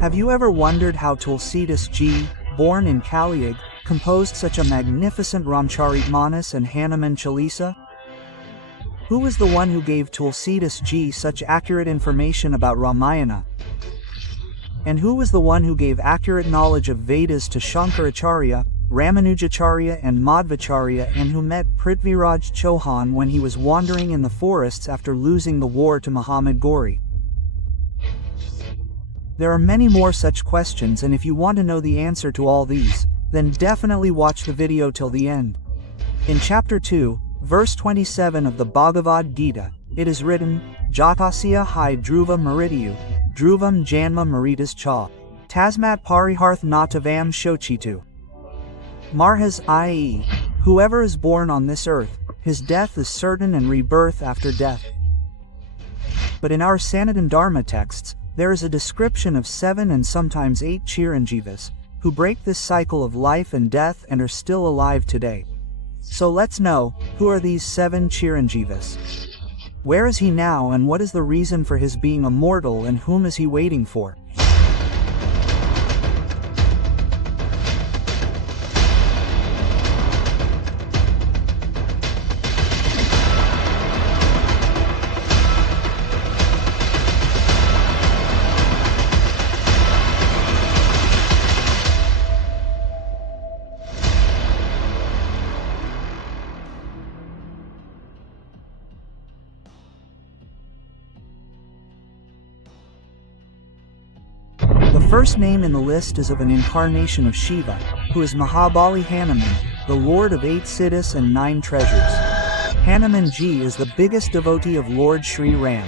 Have you ever wondered how Tulsidas Ji, born in Kali Yuga, composed such a magnificent Ramcharitmanas and Hanuman Chalisa? Who was the one who gave Tulsidas Ji such accurate information about Ramayana? And who was the one who gave accurate knowledge of Vedas to Shankaracharya, Ramanujacharya and Madhvacharya, and who met Prithviraj Chauhan when he was wandering in the forests after losing the war to Muhammad Ghori? There are many more such questions, and if you want to know the answer to all these, then definitely watch the video till the end. In chapter 2, verse 27 of the Bhagavad Gita, it is written, Jatasya hi dhruva maridiyu, dhruvam janma maritas cha, tasmat pariharth natavam shochitu. Marhas i.e., whoever is born on this earth, his death is certain and rebirth after death. But in our Sanatana Dharma texts, there is a description of 7 and sometimes 8 Chiranjeevis, who break this cycle of life and death and are still alive today. So let's know, who are these 7 Chiranjeevis? Where is he now, and what is the reason for his being immortal, and whom is he waiting for? The first name in the list is of an incarnation of Shiva, who is Mahabali Hanuman, the lord of 8 siddhis and 9 treasures. Hanuman Ji is the biggest devotee of Lord Sri Ram.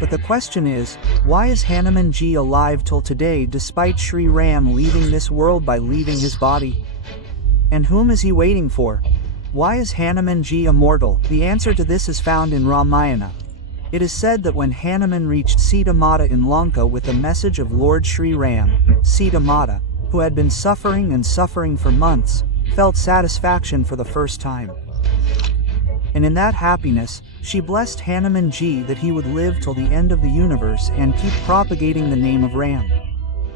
But the question is, why is Hanuman Ji alive till today despite Sri Ram leaving this world by leaving his body? And whom is he waiting for? Why is Hanuman Ji immortal? The answer to this is found in Ramayana. It is said that when Hanuman reached Sita Mata in Lanka with the message of Lord Sri Ram, Sita Mata, who had been suffering for months, felt satisfaction for the first time. And in that happiness, she blessed Hanuman Ji that he would live till the end of the universe and keep propagating the name of Ram.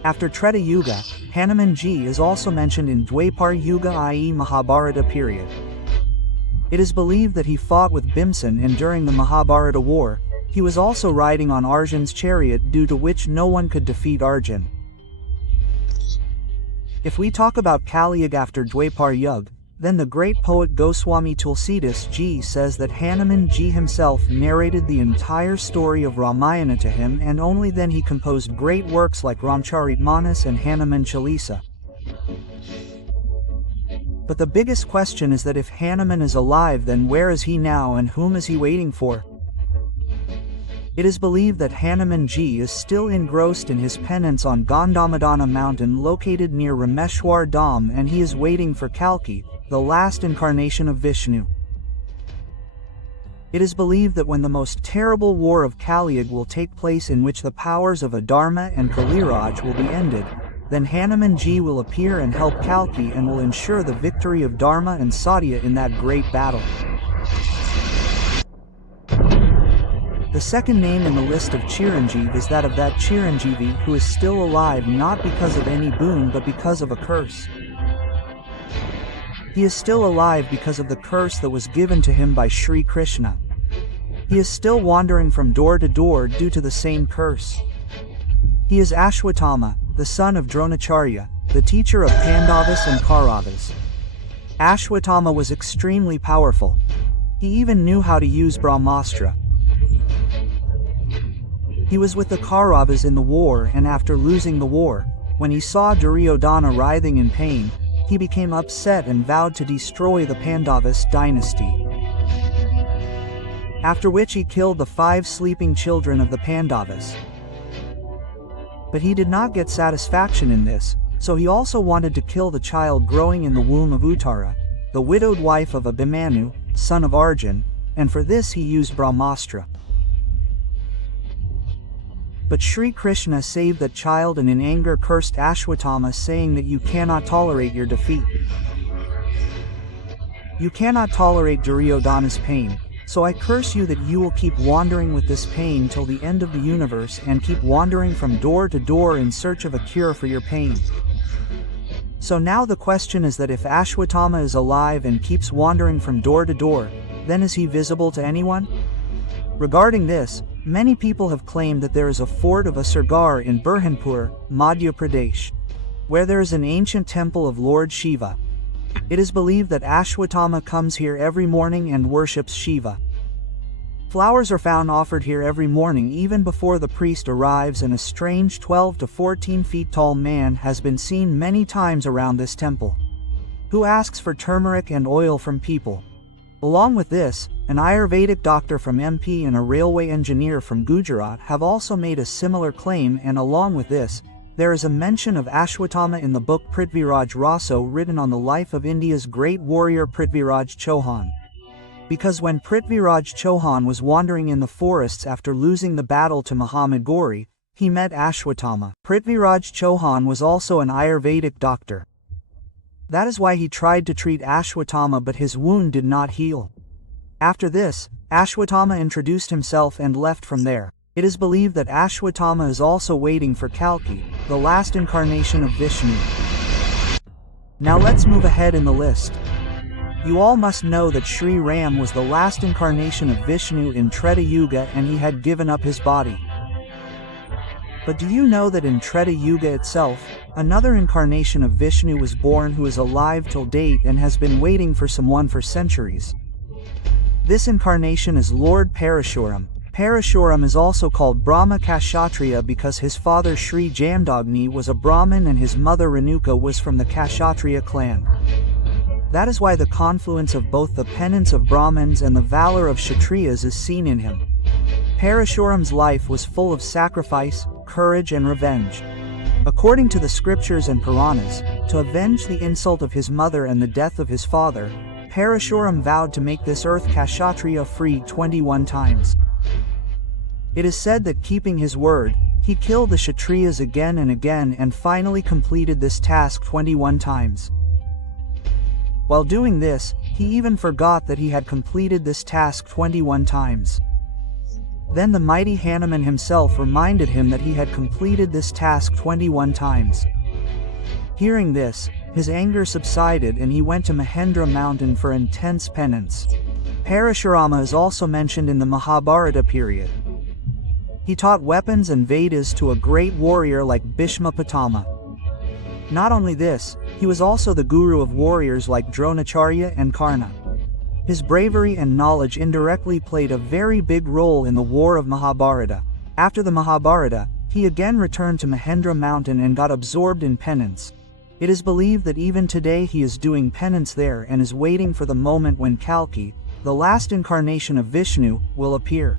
After Treta Yuga, Hanuman Ji is also mentioned in Dwapar Yuga, i.e. Mahabharata period. It is believed that he fought with Bhimsen, and during the Mahabharata war, he was also riding on Arjun's chariot, due to which no one could defeat Arjun. If we talk about Kali Yuga after Dwapar Yuga, then the great poet Goswami Tulsidas Ji says that Hanuman Ji himself narrated the entire story of Ramayana to him, and only then he composed great works like Ramcharitmanas and Hanuman Chalisa. But the biggest question is that if Hanuman is alive, then where is he now, and whom is he waiting for? It is believed that Hanuman Ji is still engrossed in his penance on Gandhamadana mountain located near Rameshwar Dham, and he is waiting for Kalki, the last incarnation of Vishnu. It is believed that when the most terrible war of Kali Yuga will take place, in which the powers of Dharma and Kaliraj will be ended, then Hanuman Ji will appear and help Kalki and will ensure the victory of Dharma and Satya in that great battle. The second name in the list of Chiranjeevi is that of that Chiranjeevi who is still alive not because of any boon but because of a curse. He is still alive because of the curse that was given to him by Sri Krishna. He is still wandering from door to door due to the same curse. He is Ashwatthama, the son of Dronacharya, the teacher of Pandavas and Kauravas. Ashwatthama was extremely powerful. He even knew how to use Brahmastra. He was with the Kauravas in the war, and after losing the war, when he saw Duryodhana writhing in pain, he became upset and vowed to destroy the Pandavas dynasty. After which he killed the 5 sleeping children of the Pandavas. But he did not get satisfaction in this, so he also wanted to kill the child growing in the womb of Uttara, the widowed wife of Abhimanyu, son of Arjun, and for this he used Brahmastra. But Sri Krishna saved that child and in anger cursed Ashwatthama, saying that you cannot tolerate your defeat. You cannot tolerate Duryodhana's pain, So I curse you that you will keep wandering with this pain till the end of the universe and keep wandering from door to door in search of a cure for your pain. So now the question is that if Ashwatthama is alive and keeps wandering from door to door, then is he visible to anyone? Regarding this, many people have claimed that there is a fort of Asargar in Burhanpur, Madhya Pradesh, where there is an ancient temple of Lord Shiva. It is believed that Ashwatthama comes here every morning and worships Shiva. Flowers are found offered here every morning even before the priest arrives, and a strange 12 to 14 feet tall man has been seen many times around this temple, who asks for turmeric and oil from people. Along with this, an Ayurvedic doctor from MP and a railway engineer from Gujarat have also made a similar claim, and along with this, there is a mention of Ashwatthama in the book Prithviraj Raso, written on the life of India's great warrior Prithviraj Chauhan. Because when Prithviraj Chauhan was wandering in the forests after losing the battle to Muhammad Ghori, he met Ashwatthama. Prithviraj Chauhan was also an Ayurvedic doctor. That is why he tried to treat Ashwatthama, but his wound did not heal. After this, Ashwatthama introduced himself and left from there. It is believed that Ashwatthama is also waiting for Kalki, the last incarnation of Vishnu. Now let's move ahead in the list. You all must know that Sri Ram was the last incarnation of Vishnu in Treta Yuga, and he had given up his body. But do you know that in Treta Yuga itself, another incarnation of Vishnu was born who is alive till date and has been waiting for someone for centuries? This incarnation is Lord Parashurama. Parashurama is also called Brahma Kshatriya because his father Sri Jamdagni was a Brahmin and his mother Renuka was from the Kshatriya clan. That is why the confluence of both the penance of Brahmins and the valor of Kshatriyas is seen in him. Parashurama's life was full of sacrifice, courage and revenge. According to the scriptures and Puranas, to avenge the insult of his mother and the death of his father, Parashurama vowed to make this earth Kshatriya free 21 times. It is said that keeping his word, he killed the Kshatriyas again and again and finally completed this task 21 times. While doing this, he even forgot that he had completed this task 21 times. Then the mighty Hanuman himself reminded him that he had completed this task 21 times. Hearing this, his anger subsided and he went to Mahendra mountain for intense penance. Parashurama is also mentioned in the Mahabharata period. He taught weapons and Vedas to a great warrior like Bhishma Pitama. Not only this, he was also the guru of warriors like Dronacharya and Karna. His bravery and knowledge indirectly played a very big role in the war of Mahabharata. After the Mahabharata, he again returned to Mahendra mountain and got absorbed in penance. It is believed that even today he is doing penance there and is waiting for the moment when Kalki, the last incarnation of Vishnu, will appear.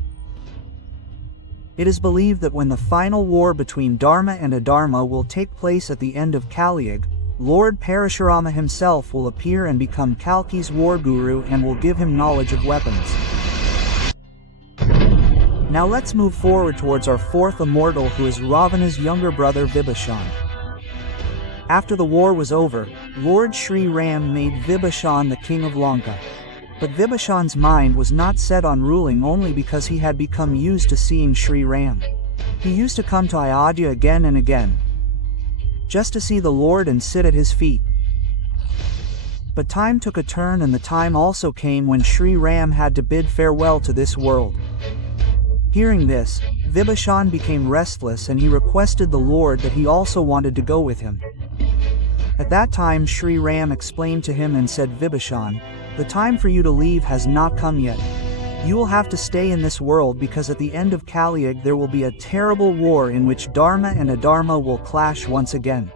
It is believed that when the final war between Dharma and Adharma will take place at the end of Kali Yuga, Lord Parashurama himself will appear and become Kalki's war guru and will give him knowledge of weapons. Now let's move forward towards our fourth immortal, who is Ravana's younger brother Vibhishana. After the war was over, Lord Sri Ram made Vibhishana the king of Lanka. But Vibhishana's mind was not set on ruling only because he had become used to seeing Sri Ram. He used to come to Ayodhya again and again, just to see the Lord and sit at his feet. But time took a turn, and the time also came when Sri Ram had to bid farewell to this world. Hearing this, Vibhishana became restless and he requested the Lord that he also wanted to go with him. At that time Sri Ram explained to him and said, Vibhishana, the time for you to leave has not come yet. You will have to stay in this world because at the end of Kali Yuga there will be a terrible war in which Dharma and Adharma will clash once again.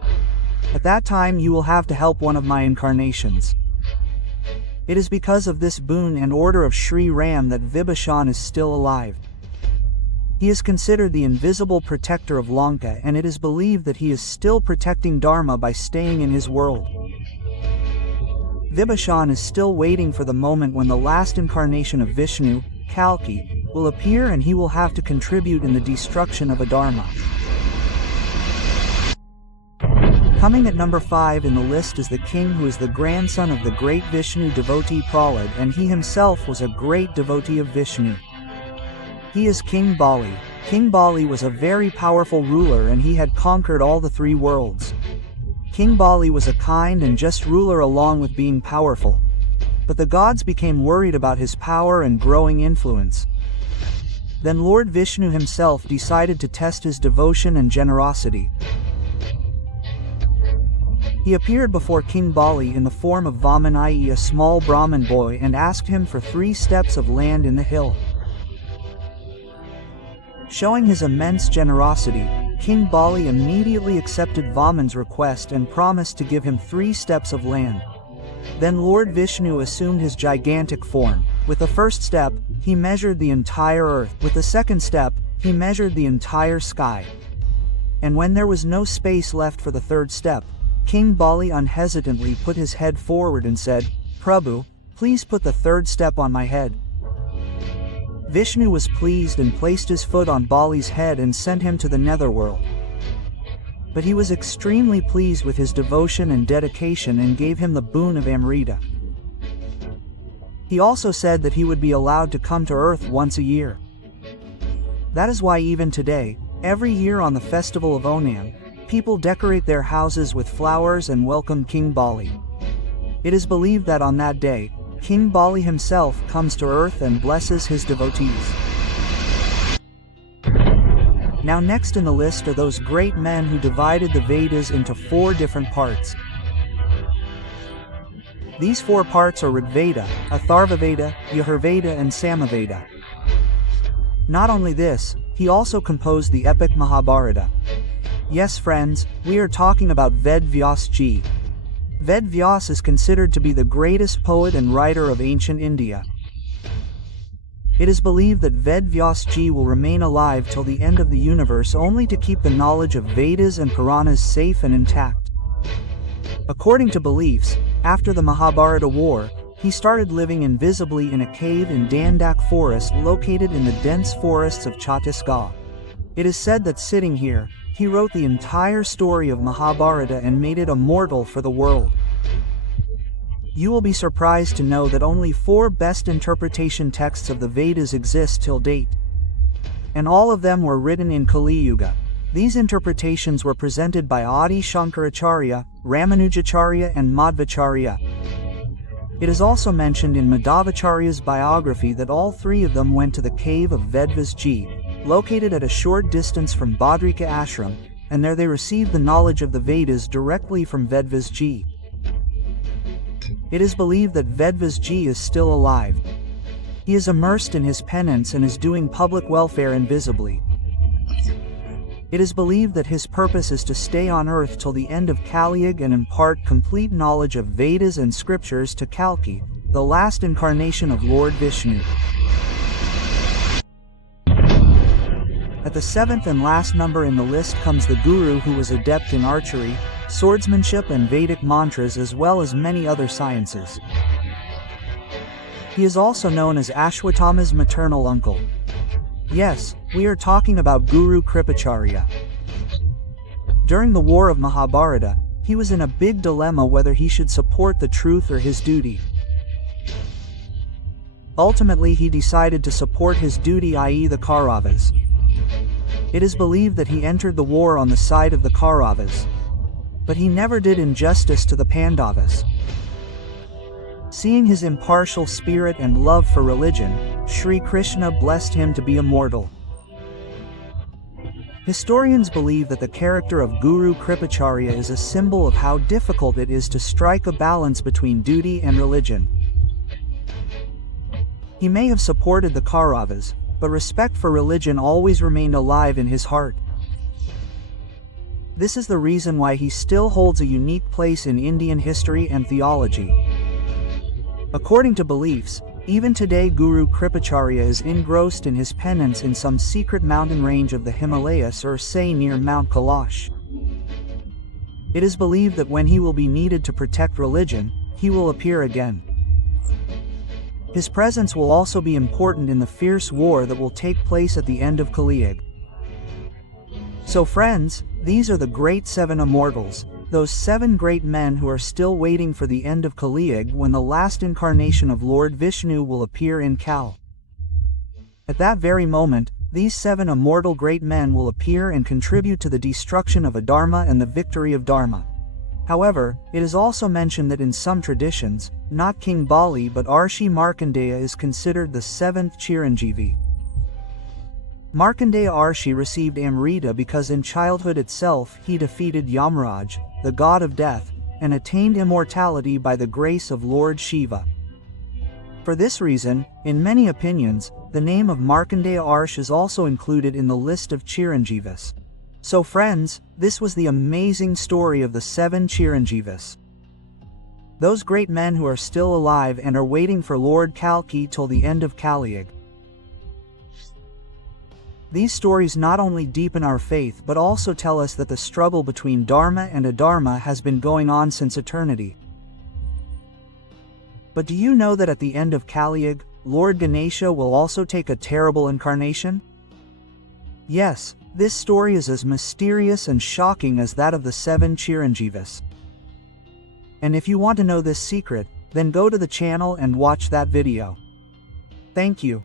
At that time you will have to help one of my incarnations. It is because of this boon and order of Sri Ram that Vibhishana is still alive. He is considered the invisible protector of Lanka, and it is believed that he is still protecting Dharma by staying in his world. Vibhishana is still waiting for the moment when the last incarnation of Vishnu, Kalki, will appear and he will have to contribute in the destruction of Adharma. Coming at number 5 in the list is the king who is the grandson of the great Vishnu devotee Prahlad, and he himself was a great devotee of Vishnu. He is King Bali. King Bali was a very powerful ruler, and he had conquered all the 3 worlds. King Bali was a kind and just ruler along with being powerful. But the gods became worried about his power and growing influence. Then Lord Vishnu himself decided to test his devotion and generosity. He appeared before King Bali in the form of Vaman, i.e. a small Brahmin boy, and asked him for 3 steps of land in the hill. Showing his immense generosity, King Bali immediately accepted Vaman's request and promised to give him 3 steps of land. Then Lord Vishnu assumed his gigantic form. With the first step, he measured the entire earth. With the second step, he measured the entire sky. And when there was no space left for the third step, King Bali unhesitantly put his head forward and said, "Prabhu, please put the third step on my head." Vishnu was pleased and placed his foot on Bali's head and sent him to the netherworld. But he was extremely pleased with his devotion and dedication and gave him the boon of Amrita. He also said that he would be allowed to come to earth once a year. That is why even today, every year on the festival of Onam, people decorate their houses with flowers and welcome King Bali. It is believed that on that day, King Bali himself comes to earth and blesses his devotees. Now next in the list are those great men who divided the Vedas into 4 different parts. These 4 parts are Rigveda, Atharvaveda, Yajurveda and Samaveda. Not only this, he also composed the epic Mahabharata. Yes friends, we are talking about Ved Vyasa Ji. Ved Vyasa is considered to be the greatest poet and writer of ancient India. It is believed that Ved Vyasa Ji will remain alive till the end of the universe only to keep the knowledge of Vedas and Puranas safe and intact. According to beliefs, after the Mahabharata war, he started living invisibly in a cave in Dandak forest located in the dense forests of Chhattisgarh. It is said that sitting here, he wrote the entire story of Mahabharata and made it immortal for the world. You will be surprised to know that only 4 best interpretation texts of the Vedas exist till date. And all of them were written in Kali Yuga. These interpretations were presented by Adi Shankaracharya, Ramanujacharya and Madhvacharya. It is also mentioned in Madhvacharya's biography that all 3 of them went to the cave of Ved Vyasa Ji, located at a short distance from Badrika Ashram, and there they received the knowledge of the Vedas directly from Ved Vyasa Ji. It is believed that Ved Vyasa Ji is still alive. He is immersed in his penance and is doing public welfare invisibly. It is believed that his purpose is to stay on earth till the end of Kali Yuga and impart complete knowledge of Vedas and scriptures to Kalki, the last incarnation of Lord Vishnu. At the 7th and last number in the list comes the Guru, who was adept in archery, swordsmanship and Vedic mantras as well as many other sciences. He is also known as Ashwatthama's maternal uncle. Yes, we are talking about Guru Kripacharya. During the war of Mahabharata, he was in a big dilemma whether he should support the truth or his duty. Ultimately he decided to support his duty, i.e. the Kauravas. It is believed that he entered the war on the side of the Kauravas. But he never did injustice to the Pandavas. Seeing his impartial spirit and love for religion, Sri Krishna blessed him to be immortal. Historians believe that the character of Guru Kripacharya is a symbol of how difficult it is to strike a balance between duty and religion. He may have supported the Kauravas, but respect for religion always remained alive in his heart. This is the reason why he still holds a unique place in Indian history and theology. According to beliefs, even today Guru Kripacharya is engrossed in his penance in some secret mountain range of the Himalayas, or say near Mount Kailash. It is believed that when he will be needed to protect religion, he will appear again. His presence will also be important in the fierce war that will take place at the end of Kali Yuga. So friends, these are the great 7 immortals. those 7 great men who are still waiting for the end of Kali Yuga, when the last incarnation of Lord Vishnu will appear in Kal. At that very moment, these 7 immortal great men will appear and contribute to the destruction of Adharma and the victory of Dharma. However, it is also mentioned that in some traditions, not King Bali but Arshi Markandeya is considered the 7th Chiranjeevi. Markandeya Arshi received Amrita because in childhood itself he defeated Yamraj, the god of death, and attained immortality by the grace of Lord Shiva. For this reason, in many opinions, the name of Markandeya Arsh is also included in the list of Chiranjeevis. So friends, this was the amazing story of the 7 Chiranjeevis. Those great men who are still alive and are waiting for Lord Kalki till the end of Kali Yuga. These stories not only deepen our faith but also tell us that the struggle between Dharma and Adharma has been going on since eternity. But do you know that at the end of Kali Yuga, Lord Ganesha will also take a terrible incarnation? Yes, this story is as mysterious and shocking as that of the 7 Chiranjeevis. And if you want to know this secret, then go to the channel and watch that video. Thank you.